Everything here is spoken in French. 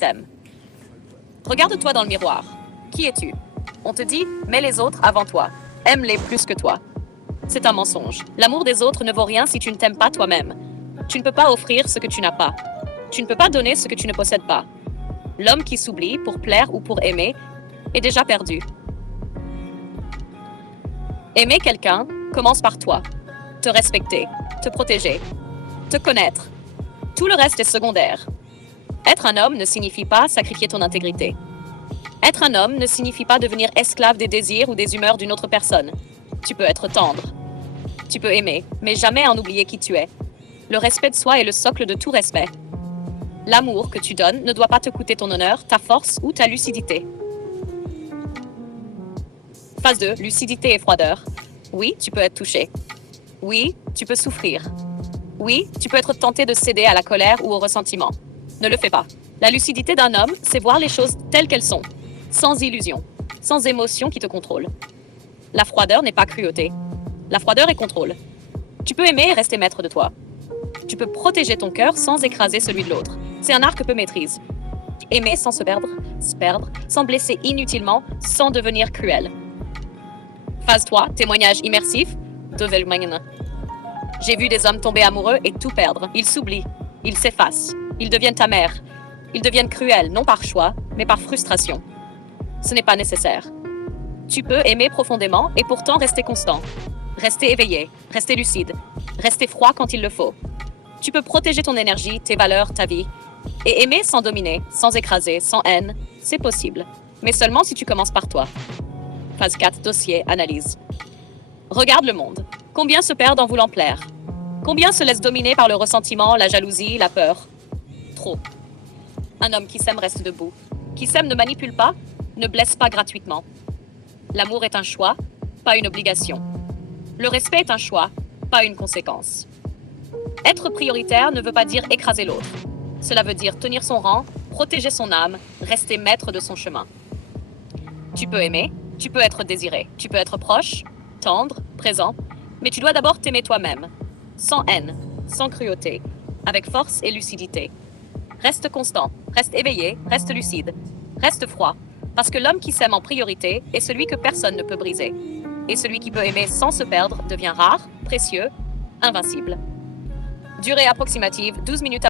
s'aiment. Regarde-toi dans le miroir. Qui es-tu? On te dit, mets les autres avant toi. Aime-les plus que toi. C'est un mensonge. L'amour des autres ne vaut rien si tu ne t'aimes pas toi-même. Tu ne peux pas offrir ce que tu n'as pas. Tu ne peux pas donner ce que tu ne possèdes pas. L'homme qui s'oublie pour plaire ou pour aimer est déjà perdu. Aimer quelqu'un commence par toi. Te respecter, te protéger, te connaître. Tout le reste est secondaire. Être un homme ne signifie pas sacrifier ton intégrité. Être un homme ne signifie pas devenir esclave des désirs ou des humeurs d'une autre personne. Tu peux être tendre. Tu peux aimer, mais jamais en oublier qui tu es. Le respect de soi est le socle de tout respect. L'amour que tu donnes ne doit pas te coûter ton honneur, ta force ou ta lucidité. Phase 2, lucidité et froideur. Oui, tu peux être touché. Oui, tu peux souffrir. Oui, tu peux être tenté de céder à la colère ou au ressentiment. Ne le fais pas. La lucidité d'un homme, c'est voir les choses telles qu'elles sont, sans illusion, sans émotion qui te contrôle. La froideur n'est pas cruauté. La froideur est contrôle. Tu peux aimer et rester maître de toi. Tu peux protéger ton cœur sans écraser celui de l'autre. C'est un art que peu maîtrise. Aimer sans se perdre, sans blesser inutilement, sans devenir cruel. Phase 3, témoignage immersif. J'ai vu des hommes tomber amoureux et tout perdre. Ils s'oublient, ils s'effacent, ils deviennent amers. Ils deviennent cruels, non par choix, mais par frustration. Ce n'est pas nécessaire. Tu peux aimer profondément et pourtant rester constant. Rester éveillé, rester lucide, rester froid quand il le faut. Tu peux protéger ton énergie, tes valeurs, ta vie. Et aimer sans dominer, sans écraser, sans haine, c'est possible. Mais seulement si tu commences par toi. Phase 4, dossier, analyse. Regarde le monde. Combien se perdent en voulant plaire? Combien se laissent dominer par le ressentiment, la jalousie, la peur? Trop. Un homme qui s'aime reste debout. Qui s'aime ne manipule pas, ne blesse pas gratuitement. L'amour est un choix, pas une obligation. Le respect est un choix, pas une conséquence. Être prioritaire ne veut pas dire écraser l'autre. Cela veut dire tenir son rang, protéger son âme, rester maître de son chemin. Tu peux aimer, tu peux être désiré, tu peux être proche, tendre, présent, mais tu dois d'abord t'aimer toi-même, sans haine, sans cruauté, avec force et lucidité. Reste constant, reste éveillé, reste lucide, reste froid, parce que l'homme qui s'aime en priorité est celui que personne ne peut briser. Et celui qui peut aimer sans se perdre devient rare, précieux, invincible. Durée approximative, 12 minutes.